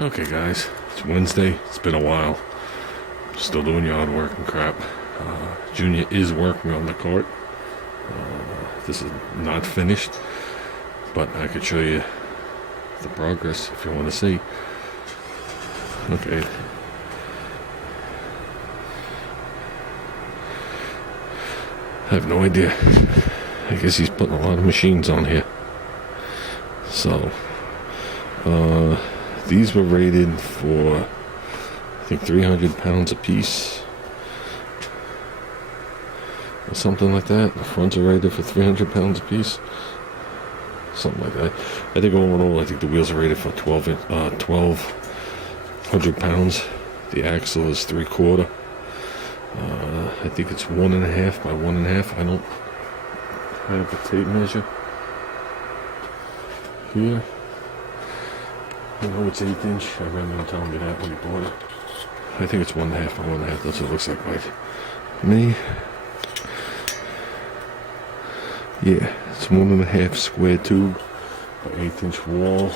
Okay guys, it's Wednesday, it's been a while. Still doing yard work and crap. Junior is working on the cart. This is not finished, but I could show you the progress if you want to see. Okay. I have no idea. I guess he's putting a lot of machines on here. So, these were rated for, I think, 300 pounds a piece. Or something like that. The fronts are rated for 300 pounds a piece. Something like that. I think all in all, I think the wheels are rated for 1,200 pounds. The axle is 3/4. I think it's 1.5 by 1.5. I don't have a tape measure here. I know it's 1/8 inch. I remember him telling me that when he bought it. I think it's 1.5 by 1.5. That's what it looks like by me. Yeah, it's 1.5 square tube by 1/8 inch wall.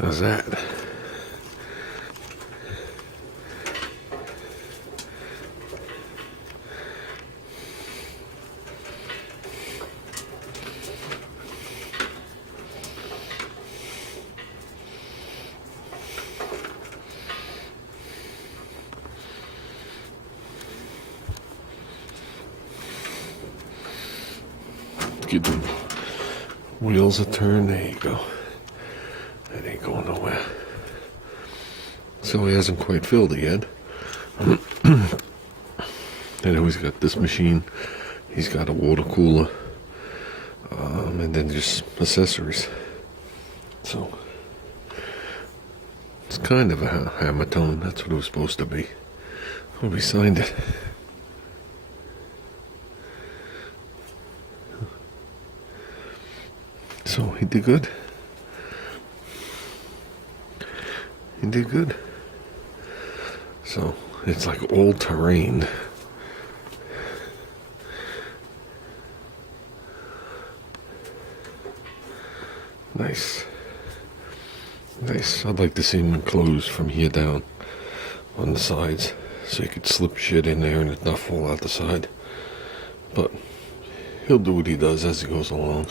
How's that? Get the wheels a turn. There you go. That ain't going nowhere. So he hasn't quite filled it yet. I know he's got this machine. He's got a water cooler. And then just accessories. So it's kind of a hammer tone. That's what it was supposed to be. Oh, we signed it. So he did good. He did good. So it's like all terrain. Nice. Nice. I'd like to see him enclosed from here down on the sides so you could slip shit in there and it not fall out the side. But he'll do what he does as he goes along.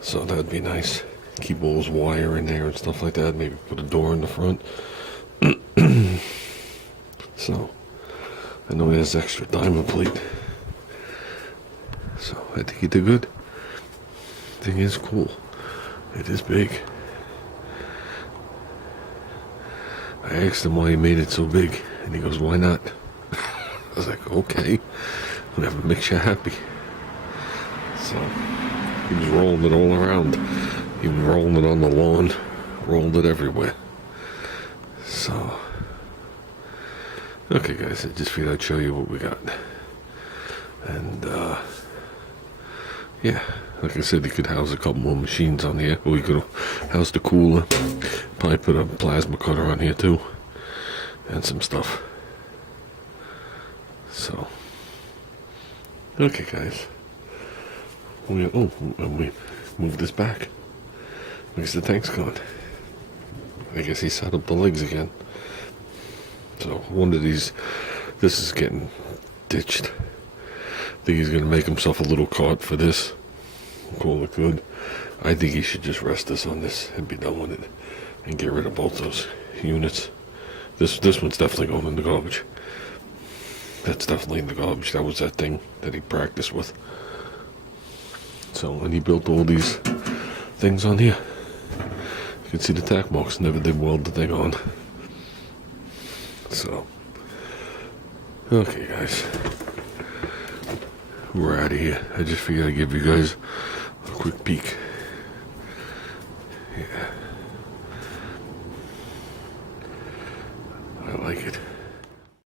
So that'd be nice. Keep all his wire in there and stuff like that. Maybe put a door in the front. So I know he has extra diamond plate. So I think he did good. Thing is cool. It is big. I asked him why he made it so big, and he goes, "Why not?" I was like, "Okay, whatever makes you happy." So he was rolling it all around. He was rolling it on the lawn, rolled it everywhere. So, okay, guys, I just figured I'd show you what we got. And yeah, like I said, you could house a couple more machines on here. Or you could house the cooler. Probably put a plasma cutter on here too, and some stuff. So, okay, guys. We moved this back because the tank's gone. I guess he set up the legs again. So one of these, this is getting ditched. I think he's gonna make himself a little cart for this. Call it good. I think he should just rest this on this and be done with it, and get rid of both those units. This one's definitely going in the garbage. That's definitely in the garbage. That was that thing that he practiced with. So, and he built all these things on here. You can see the tack marks. Never did weld the thing on. So, okay, guys, we're out of here. I just figured I'd give you guys a quick peek. Yeah, I like it.